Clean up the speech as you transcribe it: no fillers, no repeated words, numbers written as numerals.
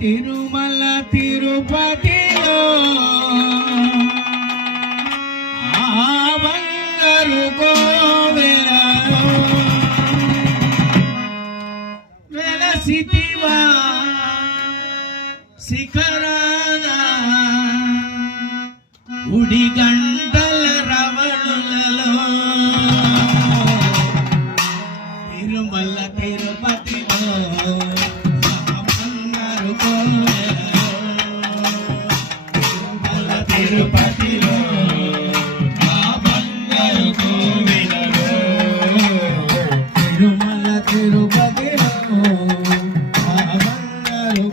తిరుమల తిరుపతిలో ఆ బంగారు కోవెలలో వెలసితివా శిఖరాన ఉడిగంటల రవణులలో తిరుమల తిరుపతిలో తిరుపతిలో ఆ బంగారు కోవెలలో తిరుమల తిరుపతిలో ఆ బంగారు